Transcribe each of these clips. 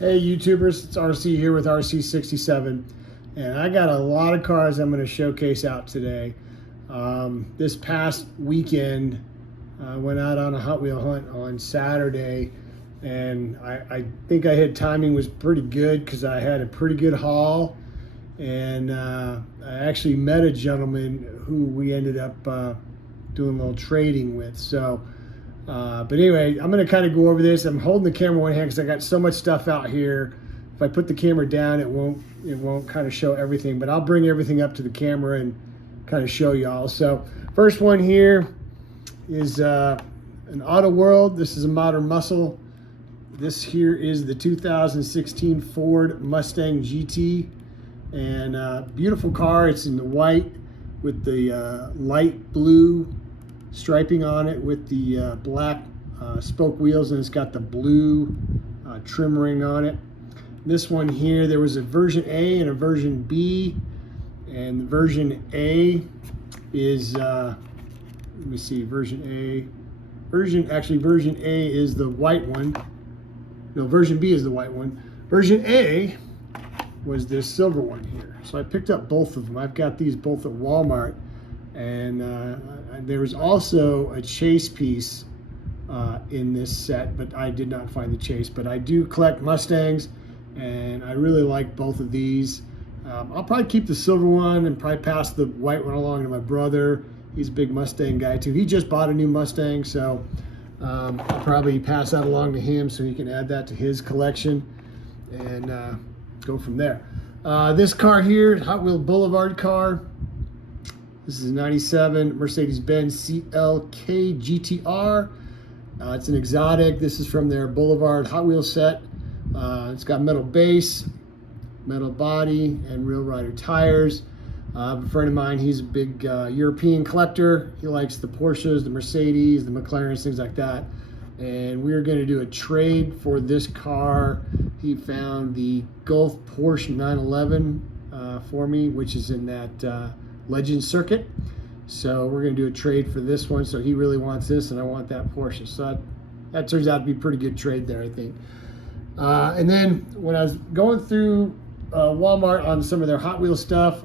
Hey YouTubers, it's RC here with RC67, and I got a lot of cars I'm going to showcase out today. This past weekend, I went out on a Hot Wheel hunt on Saturday, and I think I had timing was pretty good because I had a pretty good haul, and I actually met a gentleman who we ended up doing a little trading with. But anyway, I'm going to kind of go over this. I'm holding the camera in one hand because I got so much stuff out here. If I put the camera down, it won't kind of show everything, but I'll bring everything up to the camera and kind of show y'all. So first one here is an Auto World. This is a Modern Muscle. This here is the 2016 Ford Mustang GT, and beautiful car. It's in the white with the light blue striping on it with the black spoke wheels, and it's got the blue trim ring on it. This one here, there was a version A and a version B, and the version A is let me see, version A is the white one. No, version B is the white one. Version A was this silver one here. So I picked up both of them. I've got these both at Walmart, and there was also a chase piece in this set, but I did not find the chase. But I do collect Mustangs, and I really like both of these. I'll probably keep the silver one and probably pass the white one along to my brother. He's a big Mustang guy too. He just bought a new Mustang, so I'll probably pass that along to him so he can add that to his collection and go from there. This car here, Hot Wheel Boulevard car. This is a 97 Mercedes-Benz CLK GTR. It's an exotic. This is from their Boulevard Hot Wheels set. It's got metal base, metal body, and Real Rider tires. A friend of mine, he's a big European collector. He likes the Porsches, the Mercedes, the McLarens, things like that. And we're going to do a trade for this car. He found the Gulf Porsche 911 for me, which is in that Legend circuit. So we're going to do a trade for this one. So he really wants this, and I want that Porsche. So that turns out to be a pretty good trade there, I think. And then when I was going through Walmart on some of their Hot Wheels stuff,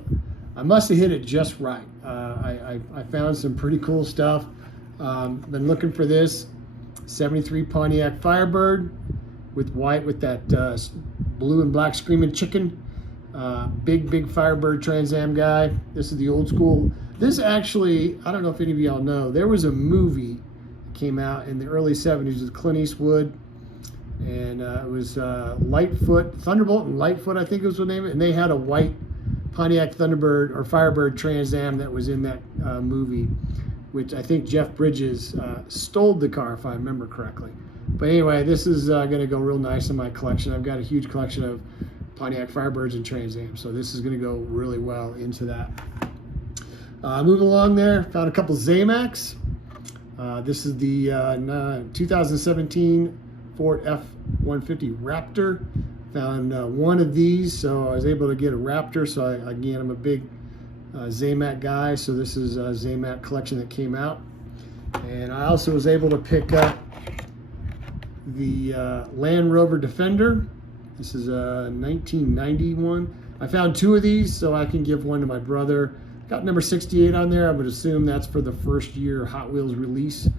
I must have hit it just right. I found some pretty cool stuff. Been looking for this 73 Pontiac Firebird with white with that blue and black screaming chicken. Big Firebird Trans Am guy. This is the old school. This actually, I don't know if any of y'all know, there was a movie that came out in the early 70s with Clint Eastwood, and it was Lightfoot, Thunderbolt and Lightfoot, I think it was the name of it, and they had a white Pontiac Thunderbird or Firebird Trans Am that was in that movie, which I think Jeff Bridges stole the car, if I remember correctly. But anyway, this is going to go real nice in my collection. I've got a huge collection of Pontiac Firebirds and Trans Am, so this is going to go really well into that. Moving along there, found a couple ZAMACs. This is the 2017 Ford F-150 Raptor. Found one of these, so I was able to get a Raptor. So again, I'm a big ZAMAC guy, so this is a ZAMAC collection that came out. And I also was able to pick up the Land Rover Defender. This is a 1991. I found two of these, so I can give one to my brother. Got number 68 on there. I would assume that's for the first year Hot Wheels release.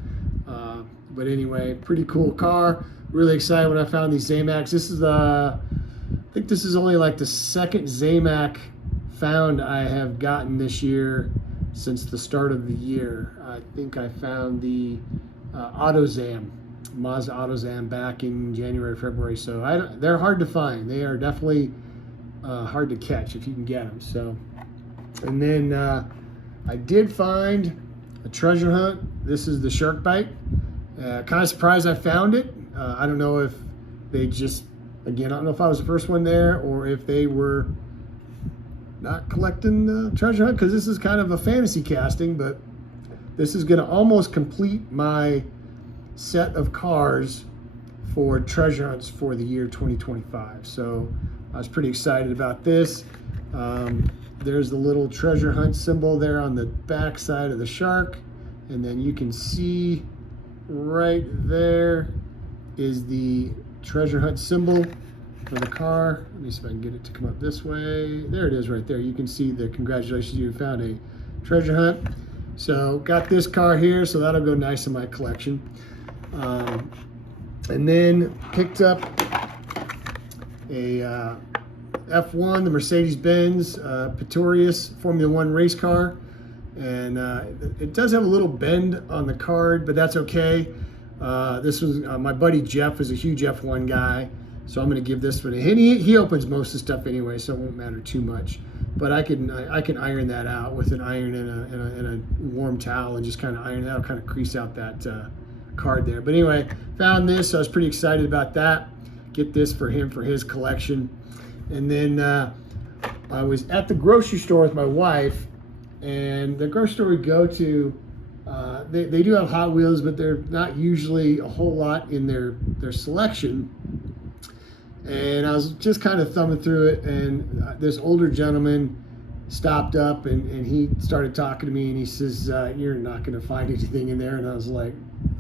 But anyway, pretty cool car. Really excited when I found these ZAMACs. This is I think this is only like the second ZAMAC found I have gotten this year since the start of the year. I think I found the AutoZam, Mazda AutoZam, back in January, February. So they're hard to find. They are definitely hard to catch if you can get them. So, and then I did find a treasure hunt. This is the Shark Bite. Kind of surprised I found it. I don't know if they just, again, I don't know if I was the first one there or if they were not collecting the treasure hunt, because this is kind of a fantasy casting, but this is going to almost complete my set of cars for treasure hunts for the year 2025. So I was pretty excited about this. There's the little treasure hunt symbol there on the back side of the shark, and then you can see right there is the treasure hunt symbol. for the car. Let me see if I can get it to come up this way. There it is right there. You can see the congratulations, you found a treasure hunt. So got this car here, so that'll go nice in my collection. And then picked up a F1, the Mercedes-Benz Pretorius Formula One race car. And it does have a little bend on the card, but that's okay. This was my buddy Jeff is a huge F1 guy, so I'm going to give this one to him. He opens most of the stuff anyway, so it won't matter too much. But I can iron that out with an iron and a warm towel and just kind of iron that out, kind of crease out that card there. But anyway, found this, so I was pretty excited about that. Get this for him for his collection. And then I was at the grocery store with my wife, and the grocery store we go to, they do have Hot Wheels, but they're not usually a whole lot in their selection. And I was just kind of thumbing through it, and this older gentleman stopped up and he started talking to me, and he says, you're not going to find anything in there. And I was like,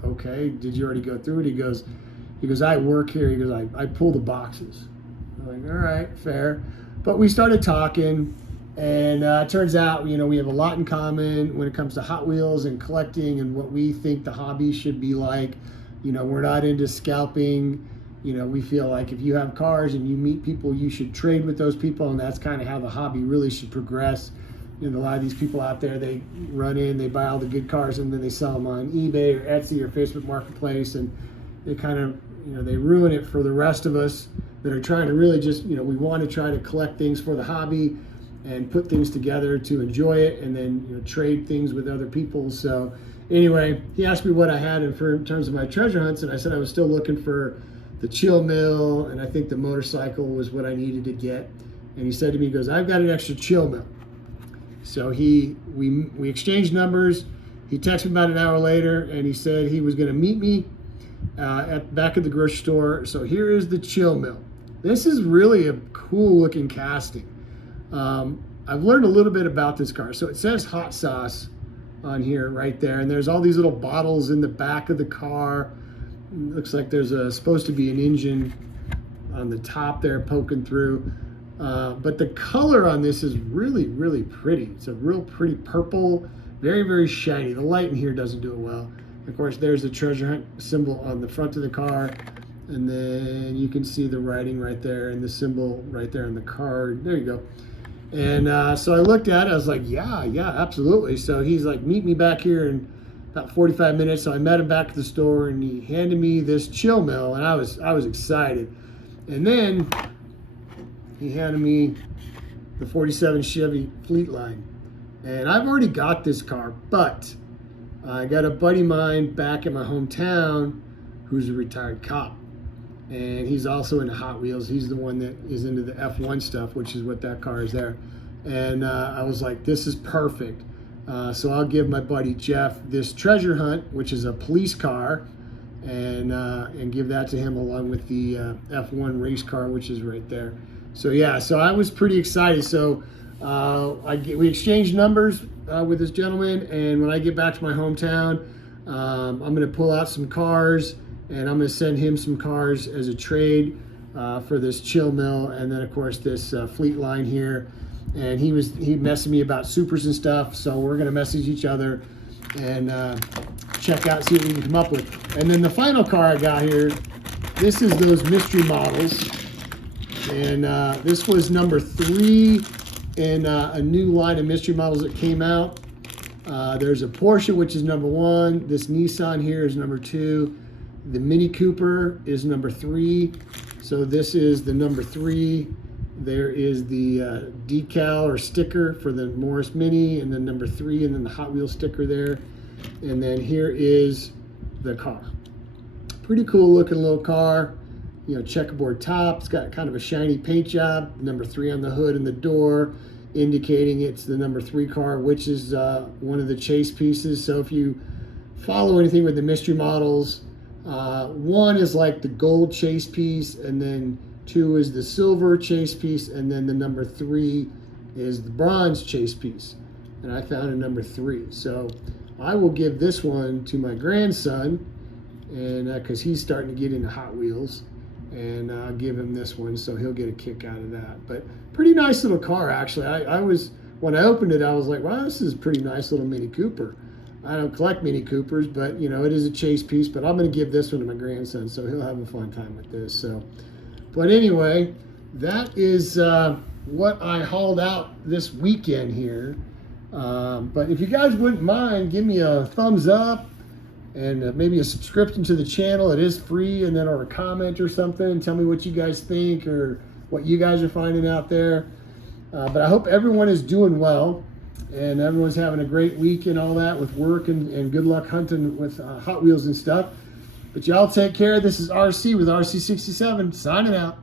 okay, did you already go through it? He goes, I work here. He goes, I pull the boxes. I'm like, all right, fair. But we started talking, and it turns out, we have a lot in common when it comes to Hot Wheels and collecting and what we think the hobby should be like. We're not into scalping. We feel like if you have cars and you meet people, you should trade with those people, and that's kind of how the hobby really should progress. A lot of these people out there, they run in, they buy all the good cars, and then they sell them on eBay or Etsy or Facebook Marketplace, and they kind of, they ruin it for the rest of us that are trying to really just, we want to try to collect things for the hobby and put things together to enjoy it, and then trade things with other people. So anyway, he asked me what I had in terms of my treasure hunts, and I said I was still looking for the chill mill, and I think the motorcycle was what I needed to get. And he said to me, he goes, I've got an extra chill mill. So we exchanged numbers. He texted me about an hour later, and he said he was going to meet me back at the grocery store. So here is the chill mill. This is really a cool looking casting. I've learned a little bit about this car. So it says hot sauce on here right there, and there's all these little bottles in the back of the car. Looks like there's supposed to be an engine on the top there poking through. But the color on this is really, really pretty. It's a real pretty purple, very, very shiny. The light in here doesn't do it well. Of course, there's the treasure hunt symbol on the front of the car. And then you can see the writing right there and the symbol right there on the card. There you go. And so I looked at it. I was like, yeah, absolutely. So he's like, meet me back here in about 45 minutes. So I met him back at the store, and he handed me this chill mill, and I was excited. And then he handed me the 47 Chevy Fleetline. And I've already got this car, but I got a buddy of mine back in my hometown who's a retired cop. And he's also into Hot Wheels. He's the one that is into the F1 stuff, which is what that car is there. And I was like, this is perfect. So I'll give my buddy Jeff this treasure hunt, which is a police car, and give that to him along with the F1 race car, which is right there. So yeah, so I was pretty excited. So we exchanged numbers with this gentleman, and when I get back to my hometown, I'm going to pull out some cars, and I'm going to send him some cars as a trade for this chill mill, and then of course this fleet line here. And he messaged me about supers and stuff, so we're gonna message each other and check out, see what we can come up with. And then the final car I got here, this is those mystery models, and this was number 3 in a new line of mystery models that came out. There's a Porsche, which is number 1. This Nissan here is number 2. The Mini Cooper is number 3. So this is the number 3. There is the decal or sticker for the Morris Mini, and then number 3, and then the Hot Wheels sticker there. And then here is the car. Pretty cool looking little car. Checkerboard top. It's got kind of a shiny paint job. Number 3 on the hood and the door, indicating it's the number 3 car, which is one of the chase pieces. So if you follow anything with the mystery models, 1 is like the gold chase piece, and then 2 is the silver chase piece, and then the number 3 is the bronze chase piece. And I found a number 3. So I will give this one to my grandson, and because he's starting to get into Hot Wheels. and I'll give him this one, so he'll get a kick out of that. But pretty nice little car, actually. I was, when I opened it, I was like, wow, this is a pretty nice little Mini Cooper. I don't collect Mini Coopers, but you know, it is a chase piece. But I'm going to give this one to my grandson, so he'll have a fun time with this. So, but anyway, that is what I hauled out this weekend here. But if you guys wouldn't mind, give me a thumbs up and maybe a subscription to the channel. It is free, and then or a comment or something. Tell me what you guys think or what you guys are finding out there. But I hope everyone is doing well. And everyone's having a great week and all that with work, and good luck hunting with Hot Wheels and stuff. But y'all take care. This is RC with RC67 signing out.